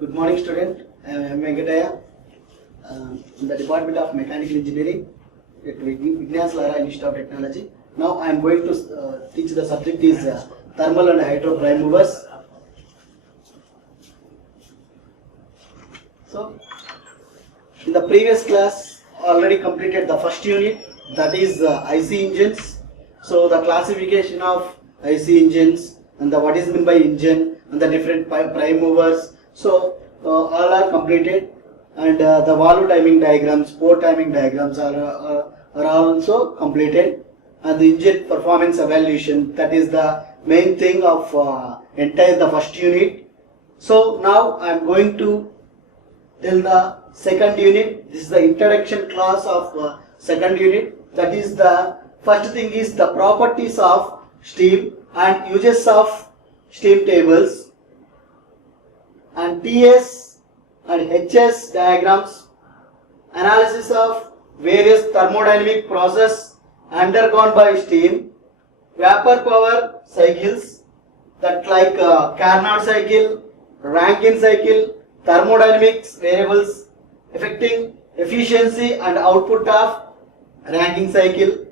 Good morning, student. I am Venkataya, in the Department of Mechanical Engineering at Vignas Lara Institute of Technology. Now I am going to teach the subject is thermal and hydro prime movers. So, in the previous class, already completed the first unit, that is IC engines. So the classification of IC engines and the what is meant by engine and the different prime movers. So all are completed, and the valve timing diagrams, port timing diagrams are also completed, and the engine performance evaluation, that is the main thing of entire the first unit. So now I am going to tell the second unit. This is the introduction class of second unit. That is the first thing is the properties of steam and uses of steam tables and TS and HS diagrams, analysis of various thermodynamic process undergone by steam, vapor power cycles that like Carnot cycle, Rankine cycle, thermodynamics variables affecting efficiency and output of Rankine cycle,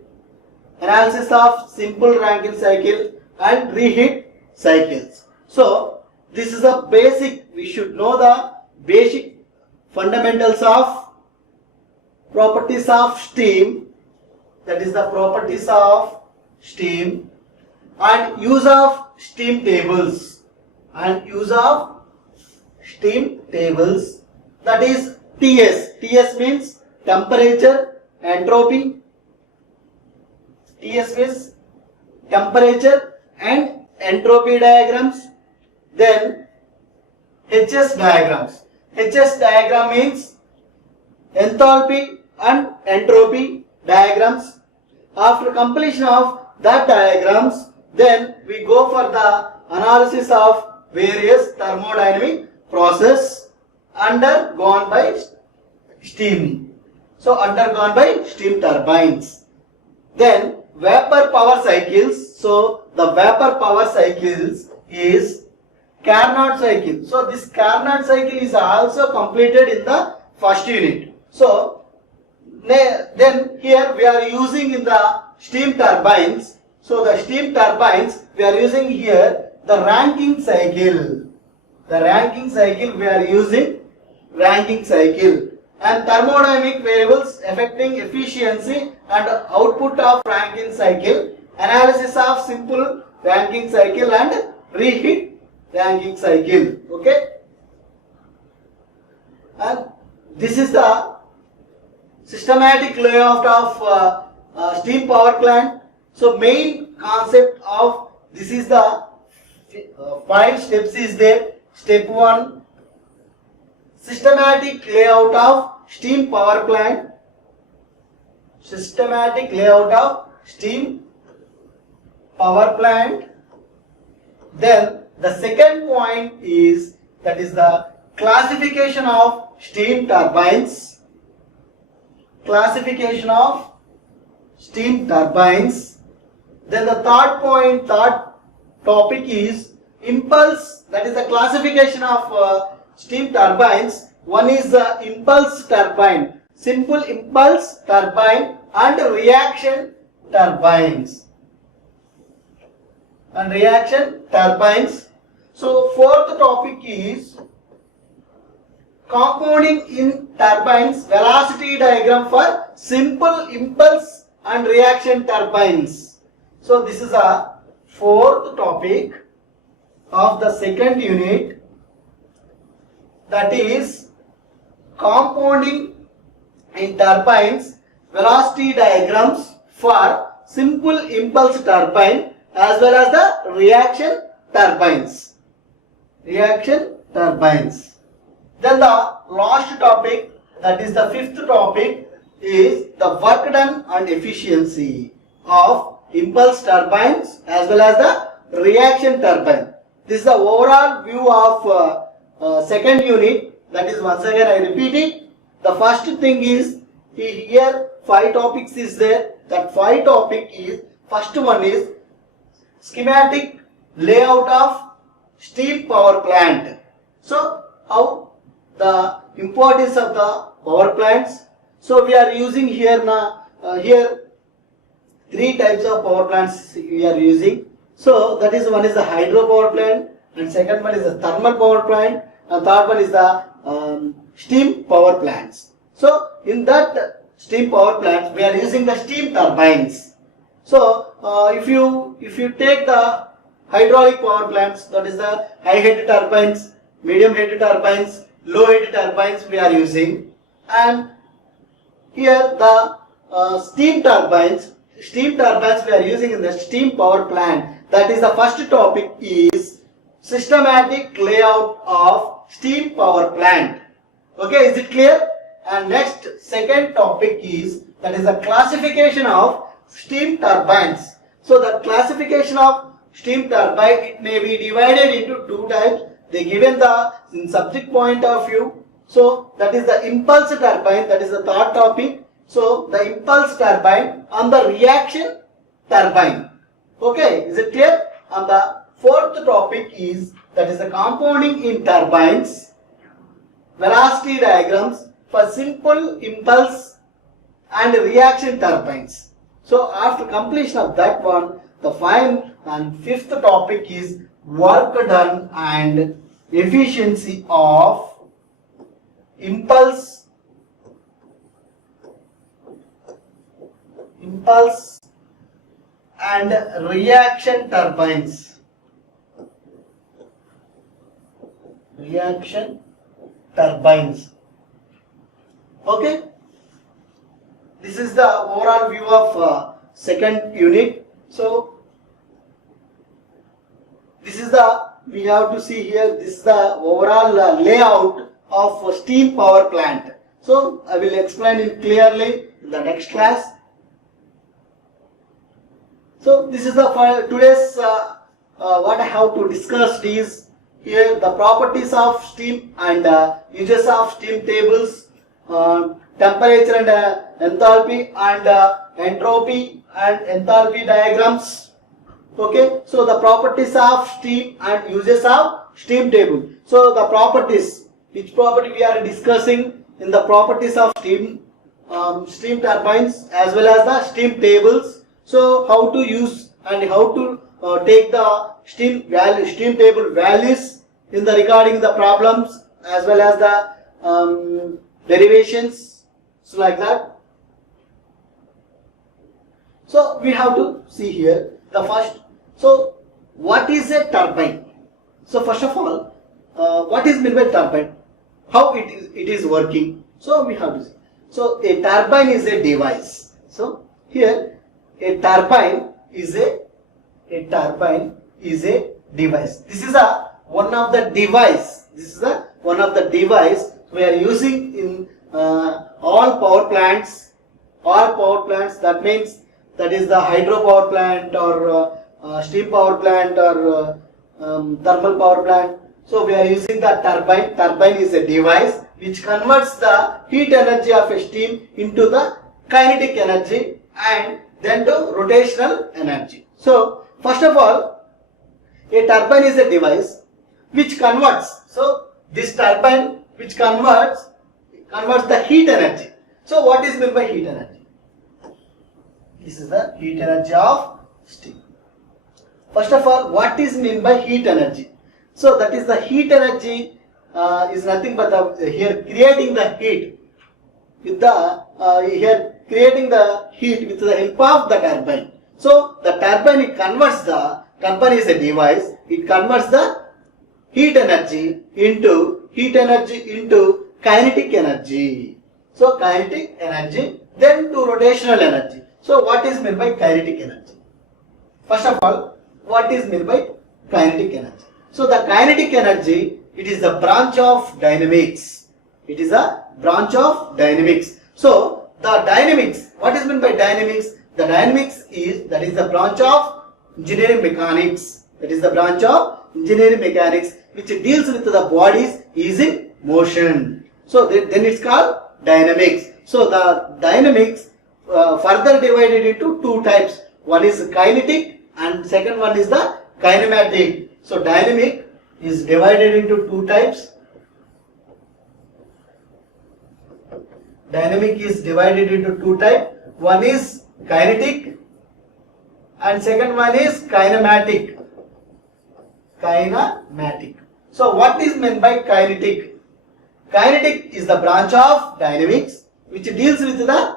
analysis of simple Rankine cycle and reheat cycles. So this is a basic, we should know the basic fundamentals of properties of steam, that is the properties of steam, and use of steam tables, that is TS. TS means temperature, entropy. TS means temperature and entropy diagrams. Then HS diagrams. HS diagram means enthalpy and entropy diagrams. After completion of that diagrams, then we go for the analysis of various thermodynamic process undergone by steam. So undergone by steam turbines. Then vapor power cycles. So the vapor power cycles is Carnot cycle. So this Carnot cycle is also completed in the first unit. So then here we are using in the steam turbines. So the steam turbines we are using here the Rankine cycle. The Rankine cycle we are using Rankine cycle, and thermodynamic variables affecting efficiency and output of Rankine cycle, analysis of simple Rankine cycle and reheat Rankine cycle. Okay, and this is the systematic layout of steam power plant. So main concept of this is the 5 steps is there. Step 1, systematic layout of steam power plant. Systematic layout of steam power plant. Then the second point is, that is the classification of steam turbines. Classification of steam turbines. Then the third point, third topic is impulse, that is the classification of steam turbines. One is the impulse turbine, simple impulse turbine and reaction turbines. So fourth topic is compounding in turbines velocity diagram for simple impulse and reaction turbines. So this is a fourth topic of the second unit, that is compounding in turbines velocity diagrams for simple impulse turbine as well as the reaction turbines. Then the last topic, that is the fifth topic, is the work done and efficiency of impulse turbines as well as the reaction turbine. This is the overall view of second unit. That is, once again I repeat it. The first thing is, here 5 topics is there. That 5 topic is, first one is schematic layout of steam power plant. So how the importance of the power plants. So we are using here here three types of power plants we are using. So that is, one is the hydro power plant, and second one is the thermal power plant, and third one is the steam power plants. So in that steam power plants we are using the steam turbines. So if you take the hydraulic power plants, that is the high head turbines, medium head turbines, low head turbines we are using, and here the steam turbines we are using in the steam power plant. That is, the first topic is systematic layout of steam power plant. Okay, is it clear? And next, second topic is, that is the classification of steam turbines. So the classification of steam turbine, it may be divided into two types. They given the in subject point of view. So that is the impulse turbine, that is the third topic. So the impulse turbine and the reaction turbine. Okay, is it clear? And the fourth topic is, that is the compounding in turbines, velocity diagrams for simple impulse and reaction turbines. So after completion of that one, the final and fifth topic is work done and efficiency of impulse and reaction turbines. Reaction turbines. Okay. This is the overall view of second unit. So this is the, we have to see here, this is the overall layout of steam power plant. So I will explain it clearly in the next class. So this is the today's what I have to discuss is here the properties of steam and uses of steam tables, temperature and enthalpy and entropy and enthalpy diagrams. Okay, so the properties of steam and uses of steam table. So the properties, which property we are discussing in the properties of steam turbines as well as the steam tables. So how to use and how to take the steam table values in the regarding the problems as well as the derivations, so like that. So we have to see here the first. So what is a turbine? So first of all, what is meant by turbine? How it is working? So we have to see. So a turbine is a device. So here a turbine is a device. This is one of the device. This is one of the device we are using in all power plants. All power plants. That means that is the hydro power plant or steam power plant or thermal power plant. So we are using the turbine. Turbine is a device which converts the heat energy of a steam into the kinetic energy and then to rotational energy. So first of all, a turbine is a device which converts. So this turbine which converts the heat energy. So what is meant by heat energy? This is the heat energy of steam. First of all, what is meant by heat energy? So that is the heat energy is nothing but here creating the heat with the here creating the heat with the help of the turbine. So the turbine, it converts the, turbine is a device, it converts the heat energy into kinetic energy. So kinetic energy, then to rotational energy. So what is meant by kinetic energy? First of all, what is meant by kinetic energy? So the kinetic energy, it is a branch of dynamics. It is a branch of dynamics. So the dynamics, what is meant by dynamics? The dynamics is, that is the branch of engineering mechanics. That is the branch of engineering mechanics which deals with the bodies is in motion. So then it's called dynamics. So the dynamics further divided into two types. One is kinetic and second one is the kinematic. So dynamic is divided into two types. dynamic is divided into two types. One is kinetic and second one is kinematic. Kinematic. So what is meant by kinetic? Kinetic is the branch of dynamics which deals with the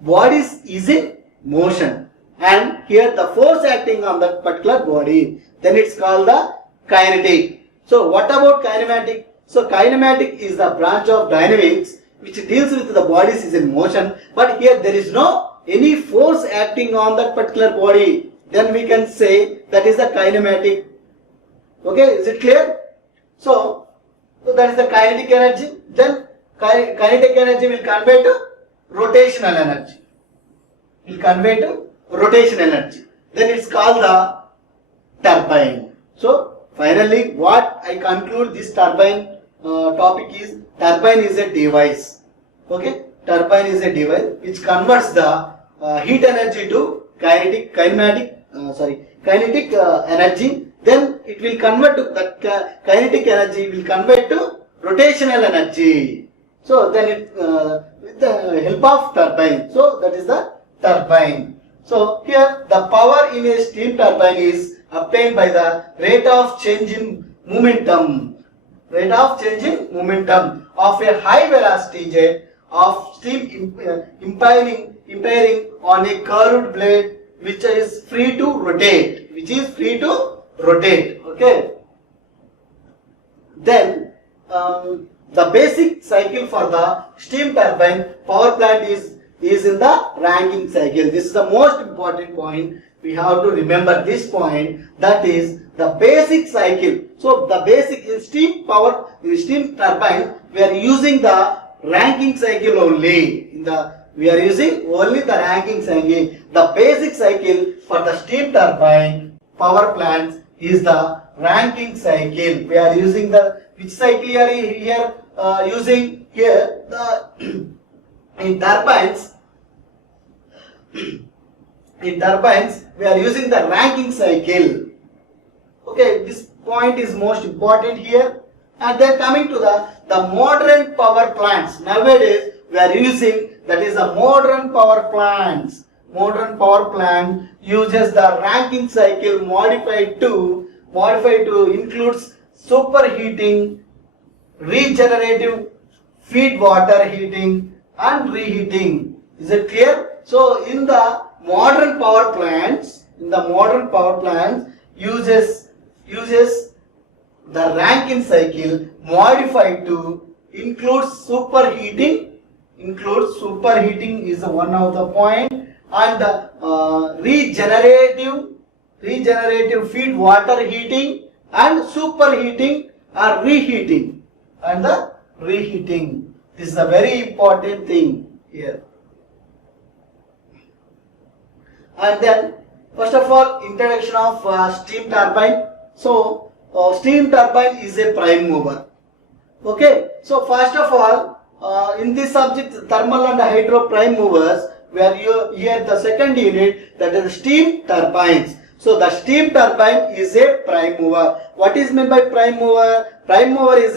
bodies is in motion, and here the force acting on that particular body, then it's called the kinetic. So what about kinematic? So kinematic is the branch of dynamics which deals with the bodies is in motion, but here there is no any force acting on that particular body, then we can say that is the kinematic. Okay, is it clear? So that is the kinetic energy. Then kinetic energy will convey to rotational energy. Will convey to rotation energy. Then it's called the turbine. So finally, what I conclude this turbine topic is turbine is a device. Okay, turbine is a device which converts the heat energy to kinetic energy. Then it will convert to that kinetic energy will convert to rotational energy. So then it with the help of turbine. So that is the turbine. So here the power in a steam turbine is obtained by the rate of change in momentum. Rate of change in momentum of a high velocity jet of steam impairing on a curved blade which is free to rotate. Okay. Then the basic cycle for the steam turbine power plant is in the Rankine cycle. This is the most important point. We have to remember this point, that is the basic cycle. So the basic in steam turbine we are using the Rankine cycle only. We are using only the Rankine cycle. The basic cycle for the steam turbine power plants is the Rankine cycle. We are using the which cycle we are here using here the in turbines. In turbines we are using the Rankine cycle. Okay, this point is most important here. And then coming to the modern power plants. Nowadays we are using, that is the modern power plants. Modern power plant uses the Rankine cycle modified to includes superheating, regenerative feed water heating and reheating. Is it clear? So in the modern power plants, uses the Rankine cycle modified to include superheating. Superheating is one of the point, and regenerative feed water heating and superheating or reheating and the reheating. This is a very important thing here. And then first of all, introduction of steam turbine. So steam turbine is a prime mover. Okay, so first of all in this subject thermal and hydro prime movers, where you here the second unit, that is steam turbines. So the steam turbine is a prime mover. What is meant by prime mover? Prime mover is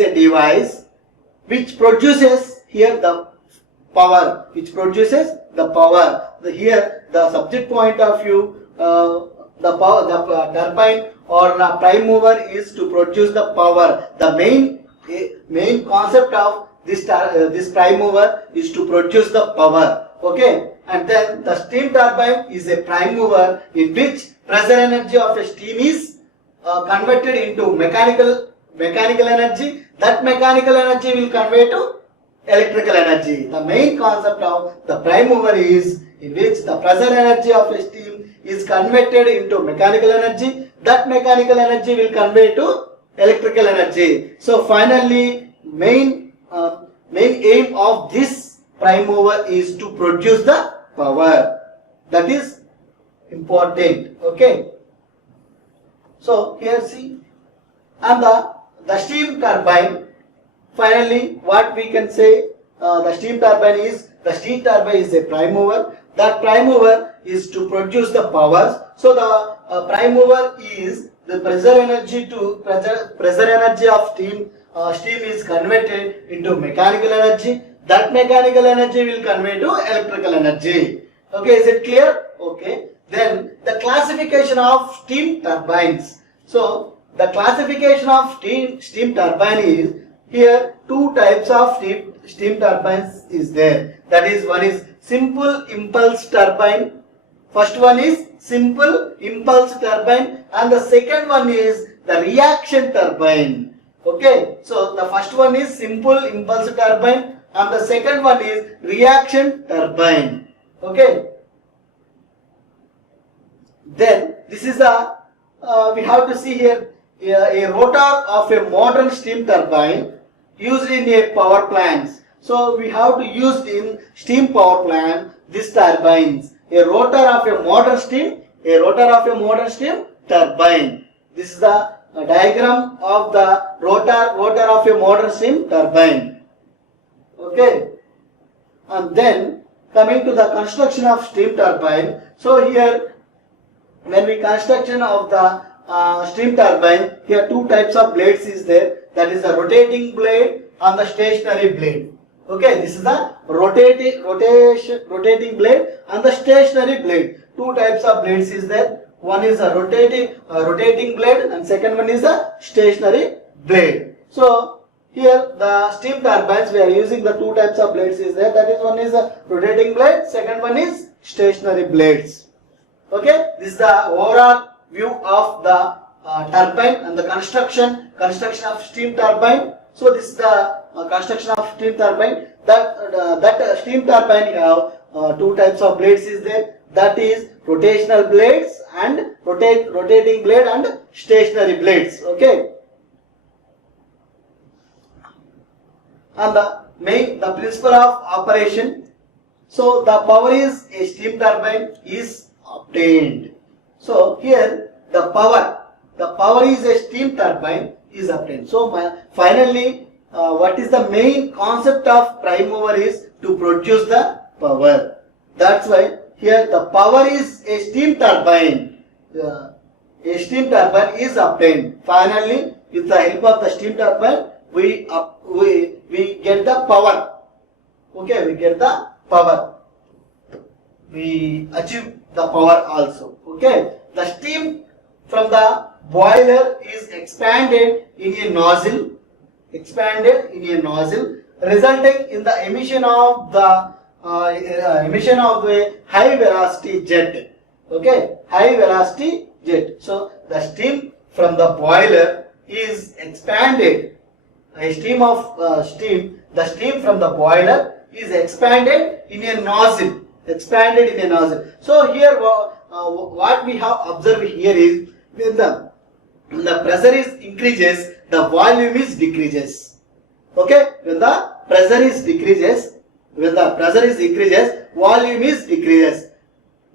a device which produces here the power. Here the subject point of view, the turbine or the prime mover is to produce the power. The main concept of this prime mover is to produce the power. Okay, and then the steam turbine is a prime mover in which pressure energy of a steam is converted into mechanical energy. That mechanical energy will convey to electrical energy. The main concept of the prime mover is in which the pressure energy of a steam is converted into mechanical energy. That mechanical energy will convey to electrical energy. So finally, main aim of this prime mover is to produce the power. That is important. Okay. So here see, and the steam turbine. Finally, what we can say, the steam turbine is a prime mover. That prime mover is to produce the powers. So the prime mover is the pressure energy of steam steam is converted into mechanical energy. That mechanical energy will convey to electrical energy. Okay, is it clear? Okay. Then the classification of steam turbines. So the classification of steam turbine is, here two types of steam turbines is there. That is, one is simple impulse turbine. First one is simple impulse turbine and the second one is the reaction turbine. Okay, so the first one is simple impulse turbine and the second one is reaction turbine. Okay. Then this is the we have to see here a rotor of a modern steam turbine used in a power plants. So we have to use in steam power plant these turbines. A rotor of a modern steam turbine. This is the diagram of the rotor of a modern steam turbine. Okay. And then coming to the construction of steam turbine. So here, when we construction of the steam turbine, here two types of blades is there. That is the rotating blade and the stationary blade. Okay, this is the rotating blade and the stationary blade. Two types of blades is there. One is a rotating blade and second one is a stationary blade. So here the steam turbines, we are using the two types of blades is there. That is, one is a rotating blade, second one is stationary blades. Okay, this is the overall view of the turbine and the construction of steam turbine. So this is the construction of steam turbine. That steam turbine have two types of blades is there. That is rotational blades and rotating blade and stationary blades. Okay. And the principle of operation. So the power is a steam turbine is obtained. So here the power is a steam turbine is obtained. So finally, what is the main concept of prime mover is to produce the power. That's why here the power is a steam turbine. A steam turbine is obtained. Finally, with the help of the steam turbine, we get the power. Okay, we get the power. We achieve the power also. Okay, the steam from the boiler is expanded in a nozzle, resulting in the emission of the high velocity jet. Okay, high velocity jet. So the steam from the boiler is expanded. The steam from the boiler is expanded in a nozzle. So here what we have observed here is, when the pressure is increases, the volume is decreases. Okay, when the pressure is increases, volume is decreases.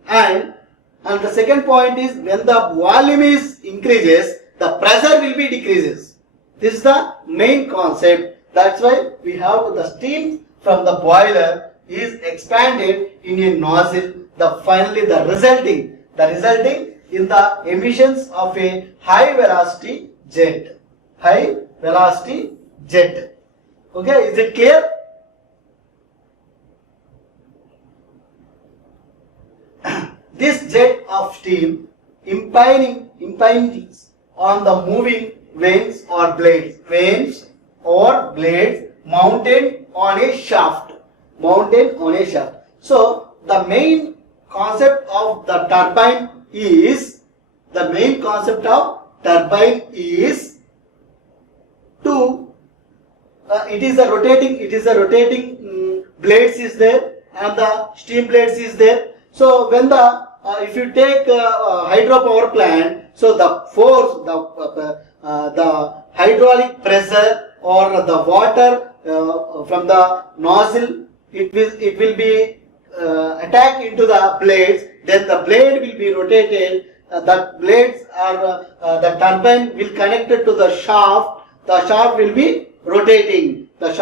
And the second point is, when the volume is increases, the pressure will be decreases. This is the main concept. That's why we have the steam from the boiler is expanded in a nozzle. Finally the resulting in the emissions of a high velocity jet. Okay, is it clear? This jet of steam impinges on the moving vanes or blades mounted on a shaft. So the main concept of the turbine is to it is a rotating blades is there and the steam blades is there. So when if you take hydropower plant, so the force, the hydraulic pressure or the water from the nozzle, it will be attacked into the blades. Then the blade will be rotated. The blades are the turbine will connect it to the shaft. The shaft will be rotating. That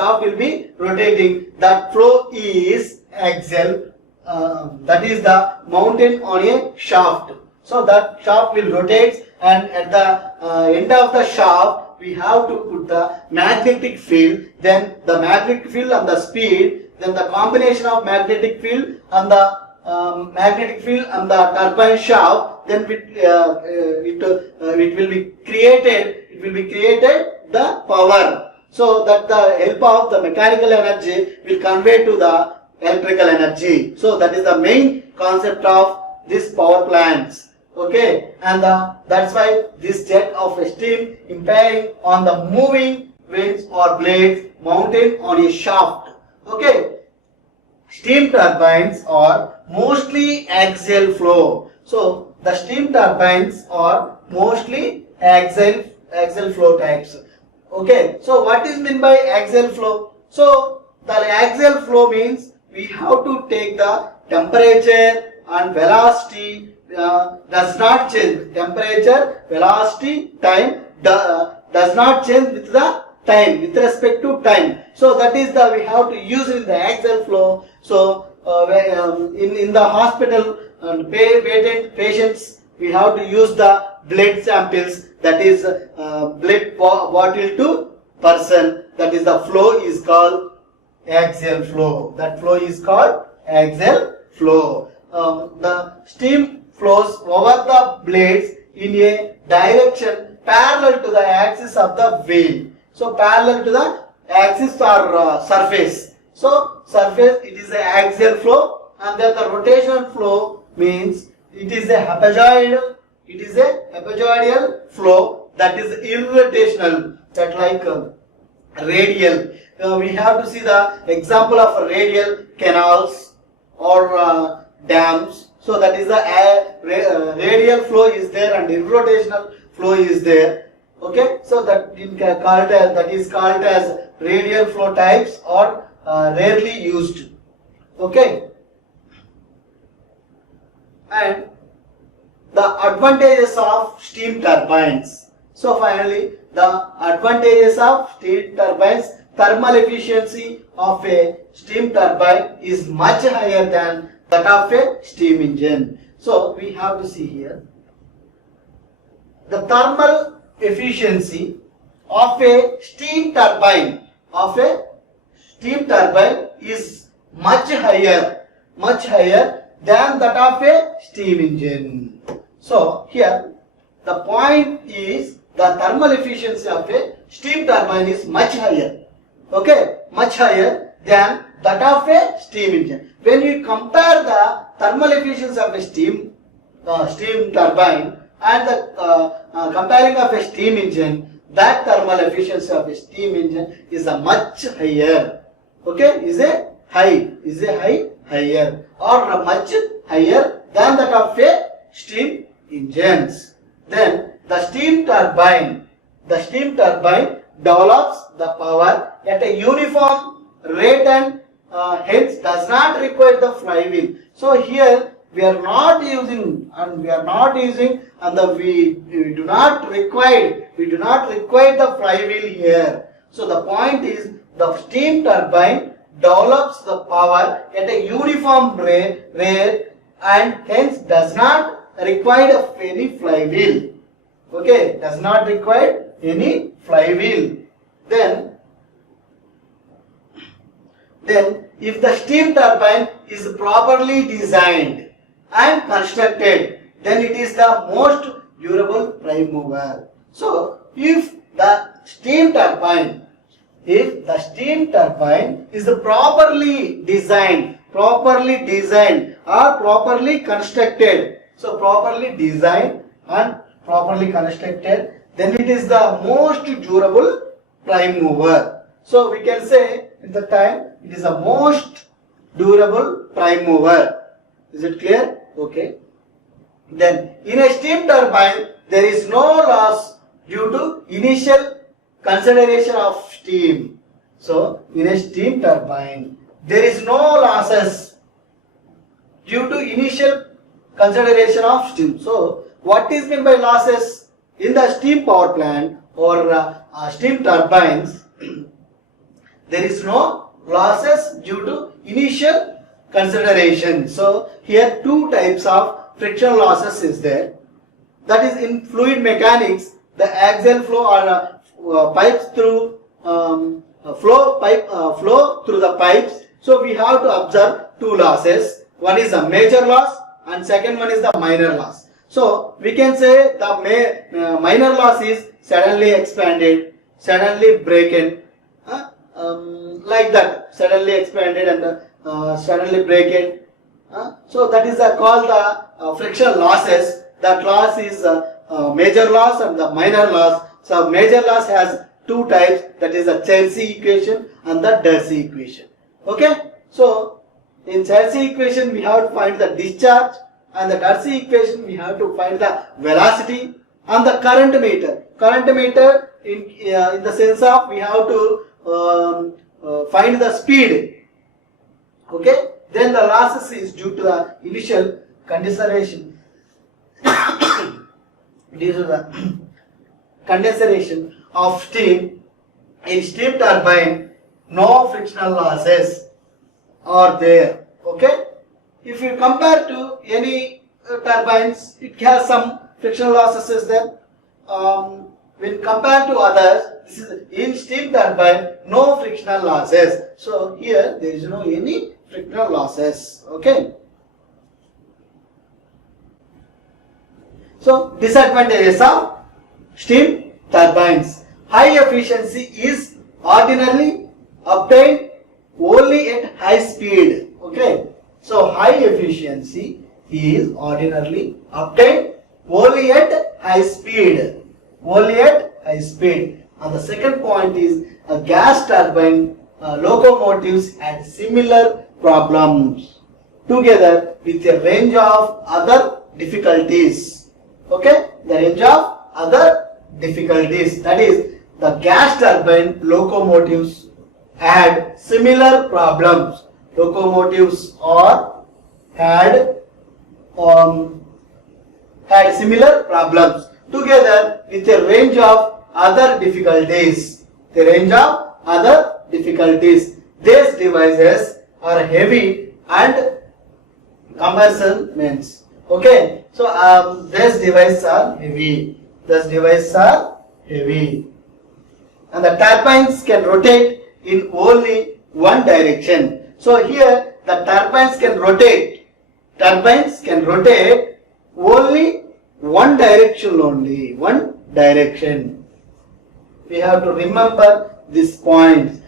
flow is axial. That is the mounted on a shaft. So that shaft will rotate, and at the end of the shaft, we have to put the magnetic field, then the magnetic field and the speed, then the combination of magnetic field and the turbine shaft, then it will be created the power, so that the help of the mechanical energy will convey to the electrical energy. So that is the main concept of this power plants. Okay, and that's why this jet of steam impelling on the moving wings or blades mounted on a shaft. Okay, steam turbines are mostly axial flow. So the steam turbines are mostly axial flow types. Okay, so what is meant by axial flow? So the axial flow means we have to take the temperature and velocity does not change. Temperature, velocity, time does not change with the time, with respect to time. So that is the we have to use in the axial flow. So in the hospital and patients, we have to use the blood samples, that is blood bottle to person, that is the flow is called axial flow. That flow is called axial flow. The steam flows over the blades in a direction parallel to the axis of the wheel. So parallel to the axis or surface. So surface, it is an axial flow, and then the rotational flow means it is a hapazoidal. It is a hapazoidal flow, that is irrotational, that like radial. We have to see the example of radial canals or dams. So that is the radial flow is there and irrotational flow is there. Okay, so that is called as radial flow types, or rarely used. Okay, and the advantages of steam turbines. So finally, the advantages of steam turbines: thermal efficiency of a steam turbine is much higher than that of a steam engine. So we have to see here the thermal efficiency of a steam turbine is much higher than that of a steam engine. So here the point is the thermal efficiency of a steam turbine is much higher. Okay, much higher than that of a steam engine. When we compare the thermal efficiency of a steam turbine and the comparing of a steam engine, that thermal efficiency of a steam engine is a much higher. Okay, is a higher or much higher than that of a steam engines. Then the steam turbine develops the power at a uniform rate and hence does not require the flywheel. So here we do not require the flywheel here. So the point is the steam turbine develops the power at a uniform rate and hence does not require any flywheel. Okay, does not require any flywheel. Then if the steam turbine is properly designed and constructed, then it is the most durable prime mover. So if the steam turbine is properly designed or properly constructed, so properly designed and properly constructed, then it is the most durable prime mover. So we can say at the time it is the most durable prime mover. Is it clear? Okay. Then in a steam turbine there is no loss due to initial consideration of steam. So in a steam turbine there is no losses due to initial consideration of steam. So what is meant by losses? In the steam power plant or steam turbines, there is no losses due to initial consideration. So here two types of frictional losses is there. That is in fluid mechanics, the axial flow or pipes through flow through the pipes. So we have to observe two losses. One is the major loss and second one is the minor loss. So we can say the minor loss is suddenly expanded, suddenly broken, like that, suddenly expanded and suddenly broken. So that is called the friction losses. That loss is major loss and the minor loss. So major loss has two types, that is the Chelsea equation and the Darcy equation. Okay, so in Chelsea equation we have to find the discharge, and the Darcy equation we have to find the velocity and the current meter. Current meter in the sense of we have to find the speed. Okay, then the losses is due to the initial condensation. Due to the condensation of steam in steam turbine, no frictional losses are there. Okay, if you compare to any turbines, it has some frictional losses is there. When compared to others, this is in steam turbine, no frictional losses. So here there is no any frictional losses. Okay. So disadvantages of steam turbines. High efficiency is ordinarily obtained only at high speed. Okay. So high efficiency is ordinarily obtained only at high speed. Only at high speed. And the second point is a gas turbine locomotives had similar problems together with a range of other difficulties. Okay, the range of other difficulties, that is the gas turbine locomotives had similar problems. Locomotives had similar problems together with a range of other difficulties. The range of other difficulties. These devices are heavy and cumbersome means. Okay, so these devices are heavy. These devices are heavy, and the turbines can rotate in only one direction. So here the turbines can rotate. Turbines can rotate only one direction only. One direction. We have to remember this point.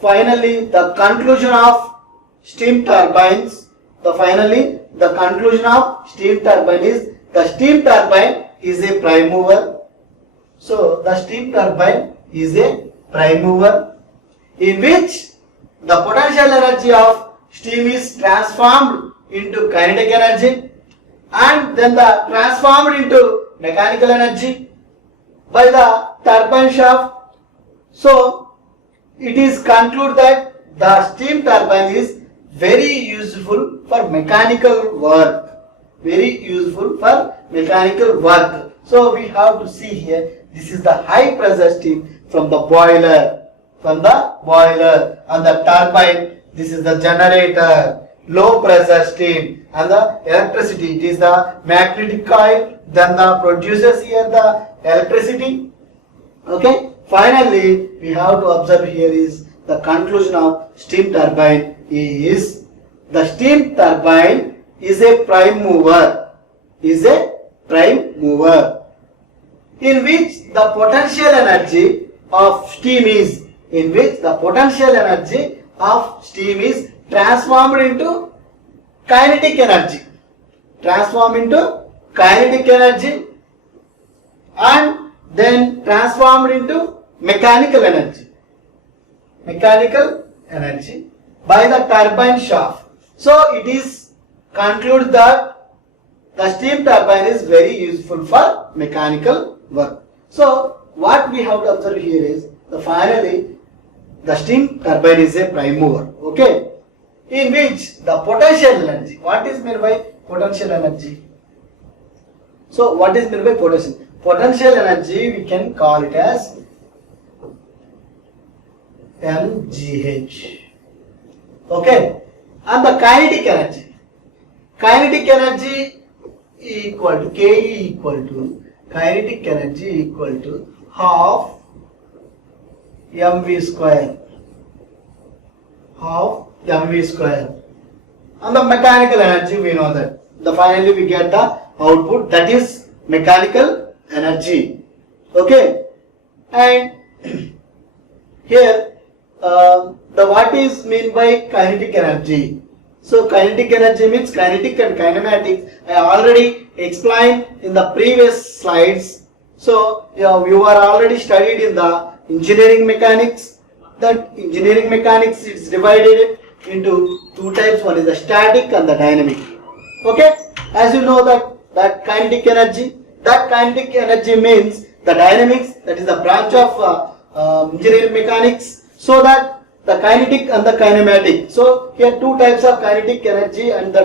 Finally, the conclusion of steam turbines. The conclusion of steam turbine is the steam turbine is a prime mover. So the steam turbine is a prime mover in which the potential energy of steam is transformed into kinetic energy and then transformed into mechanical energy by the turbine shaft. So it is concluded that the steam turbine is very useful for mechanical work. Very useful for mechanical work. So we have to see here, this is the high pressure steam from the boiler. And the turbine, this is the generator. Low pressure steam and the electricity, it is the magnetic coil, then the produces here the electricity. Okay, finally we have to observe here is the conclusion of steam turbine is the steam turbine is a prime mover, in which the potential energy of steam is transformed into kinetic energy, and then transformed into mechanical energy by the turbine shaft. So it is concluded that the steam turbine is very useful for mechanical work. So what we have to observe here is finally the steam turbine is a prime mover. Okay, in which the potential energy, what is meant by potential energy? So what is meant by potential? Potential energy we can call it as mgh. Okay, and the kinetic energy equal to Ke equal to kinetic energy equal to half mv square, half mv square. And the mechanical energy, we know that. Finally we get the output, that is mechanical energy. Okay, and here the what is mean by kinetic energy. So kinetic energy means kinetic and kinematics. I already explained in the previous slides. So you are already studied in the engineering mechanics. That engineering mechanics is divided into two types. One is the static and the dynamic. Okay, as you know that kinetic energy. That kinetic energy means the dynamics. That is the branch of engineering mechanics. So that the kinetic and the kinematic. So here two types of kinetic energy and the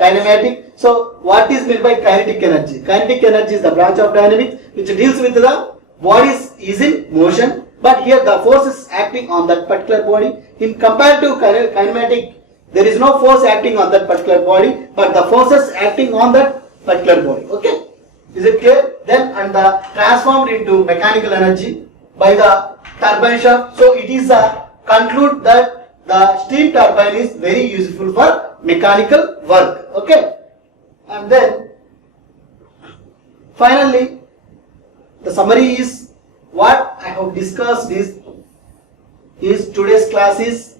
kinematic. So what is meant by kinetic energy? Kinetic energy is the branch of dynamics which deals with the bodies is in motion, but here the force is acting on that particular body. In compared to kinematic, there is no force acting on that particular body, but the forces acting on that particular body. Okay, is it clear? Then and the transformed into mechanical energy by the turbine shaft. So it is a conclude that the steam turbine is very useful for mechanical work. Okay, and then finally the summary is what I have discussed is today's class is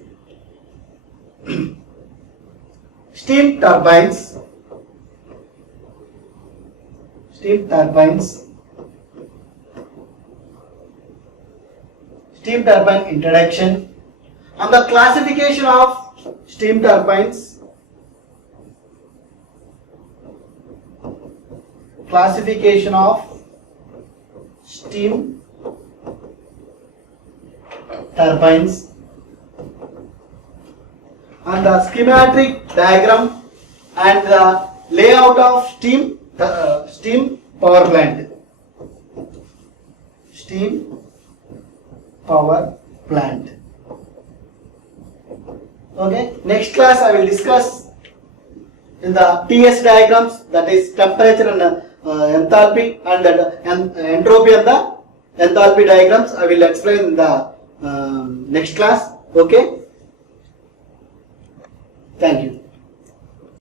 steam turbine introduction and the classification of steam turbines, and the schematic diagram and the layout of steam power plant. Okay, next class I will discuss in the TS diagrams, that is temperature and enthalpy, and entropy and the enthalpy diagrams I will explain in the next class. Okay, thank you.